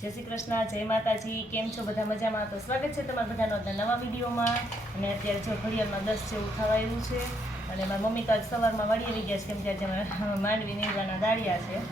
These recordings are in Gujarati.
જય શ્રી કૃષ્ણ, જય માતાજી. કેમ છો બધા? મજામાં? તો સ્વાગત છે તમારા બધાનો નવા વિડીયોમાં. અને અત્યારે જો ઘડિયાળમાં 10 જેવું થવા આવ્યું છે. અને મારી મમ્મી તો આજ સવારમાં વાડીએ વહી ગયા છે, કેમ કે આજે માંડવી નીંદવાના દાળિયા છે,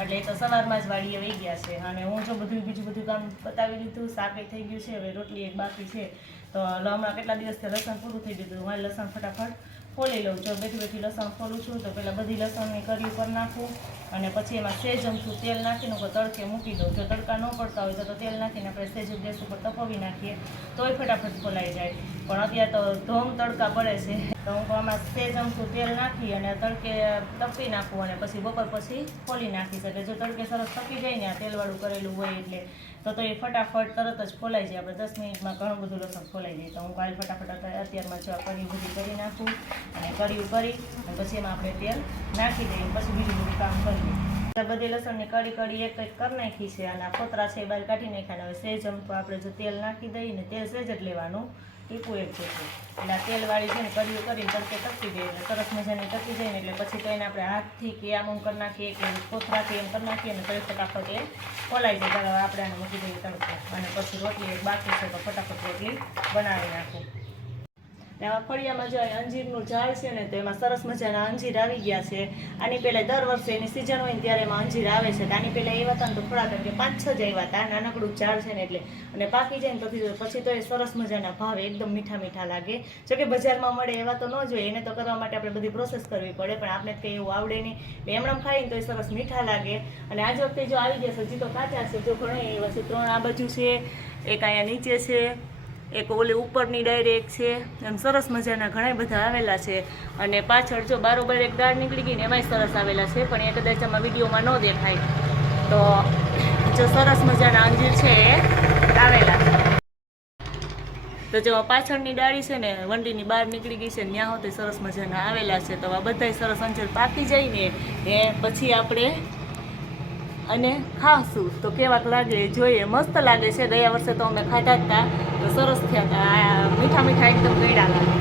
એટલે એ તો સવારમાં જ વાડીએ વહી ગયા છે. અને હું જો બીજું બધું કામ પતાવી લીધું, શાક થઈ ગયું છે, હવે રોટલી એક બાકી છે. તો હમણાં કેટલા દિવસથી લસણ પૂરું થઈ ગયું હતું, મારે લસણ ફટાફટ ખોલી લઉં. જો બેઠી લસણ ખોલું છું તો પહેલાં બધી લસણની કરી કરી નાખું, અને પછી એમાં સેજ અમથું તેલ નાખીને તડકે મૂકી દઉં. જો તડકા ન પડતા હોય તો તેલ નાખીને આપણે સેજ ગેસ ઉપર તપવી નાખીએ તોય ફટાફટ ખોલાઈ જાય. પણ અત્યારે તો ધોમ તડકા પડે છે, તો હું આમાં સેજ અમથું તેલ નાખી અને તડકે તપી નાખું, અને પછી બપોર પછી ખોલી નાખીશ. એટલે જો તડકે સરસ તપી જાય ને આ તેલવાળું કરેલું હોય એટલે તો એ ફટાફટ તરત જ ખોલાઈ જાય. આપણે 10 મિનિટમાં ઘણું બધું લસણ ખોલાઈ જાય. તો હું કાલ ફટાફટ અત્યારમાં જો કરી બધી કરી નાખું, અને કર્યું કરી અને પછી એમાં આપણે તેલ નાખી દઈએ, પછી બીજું બધું કામ કરીએ. બધી લસણની કડી એક એક કરી નાખી છે, અને આ ફોતરા છે એ બહાર કાઢી નાખ્યા. હવે સેજ અમથું આપણે જો તેલ નાખી દઈએ ને, તેલ સેજ જ લેવાનું, ટીપું એક જેટલું. એટલે આ તેલવાળી છે ને કડીઓ કરીને તડકે તપી જાય એટલે સરસ મજાની તપી જાય ને, એટલે પછી તો એને આપણે હાથથી કે આમ કરી નાખીએ કે ફોતરાથી એમ કરી નાખીએ ને તો ફટાફટ એ ખોલાઈ જાય. ત્યારે આપણે આને મૂકી દઈએ તડકો, અને પછી રોટલી એક બાકી છે તો ફટાફટ રોટલી બનાવી નાખું. આમાં ફળિયામાં જો અંજીરનું ઝાડ છે ને, તો એમાં સરસ મજાના અંજીર આવી ગયા છે. આની પહેલાં દર વર્ષે એની સિઝન હોય ને ત્યારે એમાં અંજીર આવે છે. આની પહેલાં એવા હતા ને તો થોડાક કે 5-6 જ આવ્યા હતા, નાનકડું ઝાડ છે ને એટલે. અને પાકી જાય ને પછી તો એ સરસ મજાના ભાવે એકદમ મીઠા મીઠા લાગે. જોકે બજારમાં મળે એવા તો ન જોઈએ, એને તો કરવા માટે આપણે બધી પ્રોસેસ કરવી પડે, પણ આપણે કંઈ એવું આવડે નહીં. એમણામ ખાઈને તો એ સરસ મીઠા લાગે. અને આજ વખતે જો આવી ગયા છે, હજી તો કાચા છે, જો ઘણા એવા છે. 3 આ બાજુ છે, એક અહીંયા નીચે છે, એક ઓલી ઉપરની ડાયરેક્ટ છે, એમ સરસ મજાના ઘણા બધા આવેલા છે. અને પાછળ જો બારોબાર એક ડાળ નીકળી ગઈ ને એમાંય સરસ આવેલા છે, પણ એ કદાચ આમાં વિડીયોમાં ન દેખાય. તો જો સરસ મજાના અંજીર છે એ આવેલા છે. તો જો પાછળની ડાળી છે ને વંડીની બહાર નીકળી ગઈ છે, ત્યાં હોતે સરસ મજાના આવેલા છે. તો આ બધાય સરસ અંજીર પાકી જાય ને એ પછી આપણે અને ખાશું તો કેવાક લાગે જોઈએ. મસ્ત લાગે છે. ગયા વર્ષે તો અમે ખાધા હતા તો સરસ થયા હતા, મીઠા મીઠા એકદમ ગળ્યા લાગે.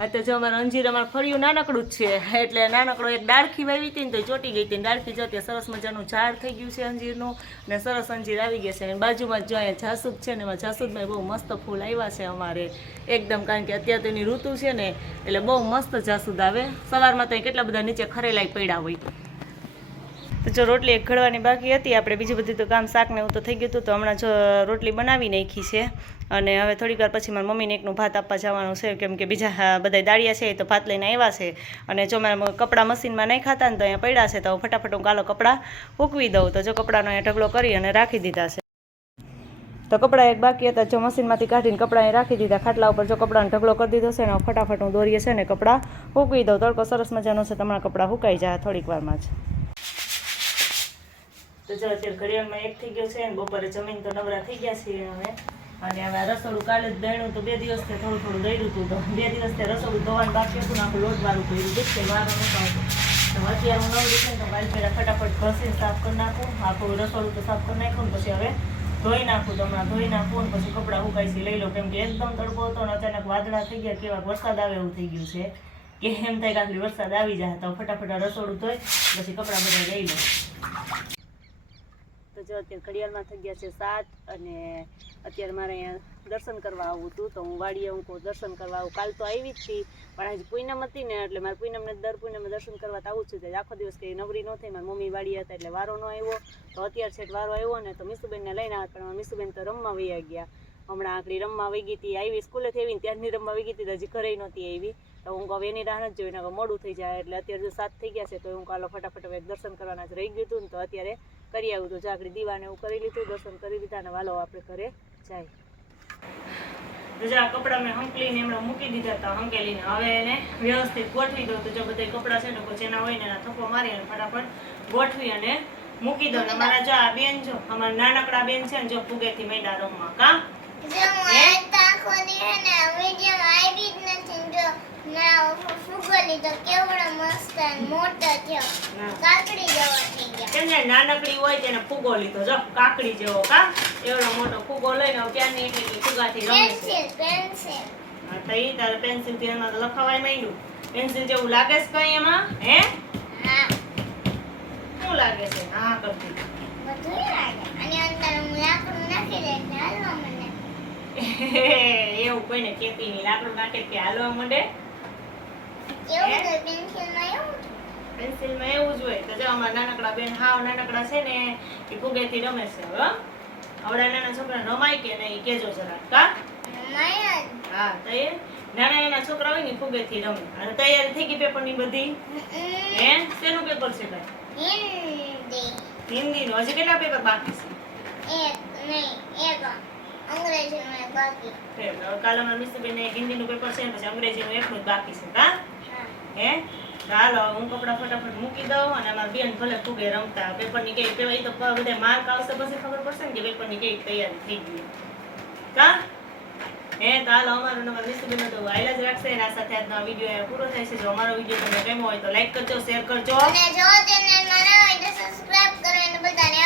આ તો જો અમારું અંજીર અમારું ફળિયું નાનકડું જ છે, એટલે નાનકડો એક ડાળખી વાવી હતી ને તો ચોટી ગઈ હતી. ડાળખી જતી સરસ મજાનું ઝાડ થઈ ગયું છે અંજીરનું, ને સરસ અંજીર આવી ગયા છે. અને બાજુમાં જો અહીંયા જાસૂદ છે ને, એમાં જાસૂદમાં બહુ મસ્ત ફૂલ આવ્યા છે અમારે એકદમ, કારણ કે અત્યારે તો એની ઋતુ છે ને એટલે બહુ મસ્ત જાસૂદ આવે. સવારમાં તો કેટલા બધા નીચે ખરેલાઈ પડ્યા હોય. તો જો રોટલી એક ઘડવાની બાકી હતી, આપણે બીજું બધું તો કામ શાક ને એવું તો થઈ ગયું હતું. તો હમણાં જો રોટલી બનાવી નાખી છે, અને હવે થોડીક વાર પછી મારી મમ્મીને એકનું ભાત આપવા જવાનું છે, કેમ કે બીજા બધા દાળિયા છે એ તો ભાત લઈને આવ્યા છે. અને જો મારા કપડાં મશીનમાં નહીં ખાતા ને તો અહીંયા પડ્યા છે, તો ફટાફટ હું કાલો કપડાં સૂકવી દઉં. તો જો કપડાનો અહીંયા ઢગલો કરી અને રાખી દીધા છે. તો કપડાં એક બાકી હતા, જો મશીનમાંથી કાઢીને કપડાં રાખી દીધા. ખાટલા ઉપર જો કપડાનો ઢગલો કરી દીધો છે ને, ફટાફટ હું દોરીએ છે ને કપડાં સૂકવી દઉં. તડકો સરસ મજાનો છે, તમારા કપડાં સુકાઈ જાય થોડીક વારમાં જ. તો જો અત્યારે ઘડિયાળમાં 1 થઈ ગયો છે, ને બપોરે જમીન તો નવરા થઈ ગયા છીએ અમે. અને હવે રસોડું કાલે જ દળ્યું તો 2 દિવસથી થોડું દળ્યું હતું, તો 2 દિવસથી રસોડું ધોવાનું બાકી હતું ને આખું લોટવાળું કર્યું હતું કે વારો નહોતો આવતો. તો અત્યારે હું નવરી છે ને તો કાલે પહેલાં ફટાફટ ઘસીને સાફ કરી નાખું. આખું રસોડું તો સાફ કરી નાખું ને પછી હવે ધોઈ નાખું. તો હમણાં ધોઈ નાખું ને પછી કપડાં સુકાઈથી લઈ લો, કેમ કે એકદમ તડકો હતો ને અચાનક વાદળા થઈ ગયા, કેવા વરસાદ આવે એવું થઈ ગયું છે કે એમ થાય કે આખરી વરસાદ આવી જાય. તો ફટાફટ રસોડું ધોઈ પછી કપડાં બધા લઈ લો. તો જો અત્યારે ઘડિયાળમાં થઈ ગયા છે 7, અને અત્યારે મારે અહીંયા દર્શન કરવા આવવું હતું. તો હું વાડીએ હું દર્શન કરવા આવું. કાલ તો આવી જ હતી, પણ આજે પૂનમ હતી ને એટલે મારે પૂનમને દર પૂનમે દર્શન કરવા તો આવું જ છે. આખો દિવસ કંઈ નવરી ન થઈ, મારી મમ્મી વાડીએ હતા એટલે વારો ન આવ્યો. તો અત્યારે છેટ વારો આવ્યો ને, તો મીસુબેનને લઈને આવ્યા, પણ મીસુબેન તો રમવા વહી ગયા. હમણાં આકડી રમવા વહી ગઈ હતી, આવી સ્કૂલેથી આવીને ત્યારની રમવા વહી ગઈ હતી, હજી ઘરે નહોતી આવી. તો હું કહું એની રાહ જ જોઈને મોડું થઈ જાય, એટલે અત્યારે જો 7 થઈ ગયા છે. તો હું કાલો ફટાફટ હવે દર્શન કરવાના જ રહી ગયું હતું ને, તો અત્યારે કરી આવ્યું. તો જાગડી દીવાને એવું કરી લીધું, દર્શન કરી લીધા, અને વાલો આપણે ઘરે જાય. આ કપડાં મેં હંકલીને એમણે મૂકી દીધા હતા, હંકેલીને. હવે એને વ્યવસ્થિત ગોઠવી દઉં. તો જો બધા કપડાં છે ને પછી એના હોય ને એના થપ્પો મારી અને ફટાફટ ગોઠવી અને મૂકી દઉં. અમારા જો આ બેન, જો અમારા નાનકડા બેન છે ને, જો ફુગેથી મેડા રમવા કા નાનકડી હોય તેને ફુગો લીધો, જો કાકડી જેવો કા એવડો મોટો ફુગો લઈને ત્યાંની એટલી ફુગાથી રમે છે. તારે પેન્સિલ થી એમાં લખાવાય માંડ્યું. પેન્સિલ જેવું લાગે છે કઈ એમાં? હે શું લાગે છે? હા કરતી એવું કોઈને કેતી નહીં, લાકડું નાખે કે હાલવા માંડે. પેન્સિલમાં એવું જ હોય. તો જો અમારા નાનકડા બેન હાવ નાનકડા છે ને એ ફુગેથી રમે છે. હવે આવડા નાના છોકરા રમાય કે નહીં કેજો જરાક. કા હા, તો એ નાના નાના છોકરા હોય ને ફુગેથી રમે. અને તૈયારી થઈ ગઈ પેપરની બધી? હે, શેનું પેપર છે ભાઈ? હિન્દીનું. હજી કેટલા પેપર બાકી છે? કાલે અમારા મિસ્ત્રીબેનને હિન્દીનું પેપર છે ને પછી અંગ્રેજીનું એકનું જ બાકી છે. કા હે, ચાલો હું કપડા ફટાફટ મૂકી દઉં અને અમારા બેન ભલે ફુગે રમતા. પેપરની કઈ કહેવાય તો બધા માર્ક આવશે પછી ખબર પડશે ને કે પેપરની કઈ તૈયારી થઈ ગઈ. કા હે, ચાલો અમારું નંબર મિસ્ત્રીબેન તો આયલા જ રાખશે. એના સાથે આજનો આ વિડીયો પૂરો થાય છે. જો અમારો વિડીયો તમને ગમ્યો હોય તો લાઈક કરજો, શેર કરજો અને જો ચેનલમાં નવા હોય તો સબસ્ક્રાઇબ કરો અને બધાને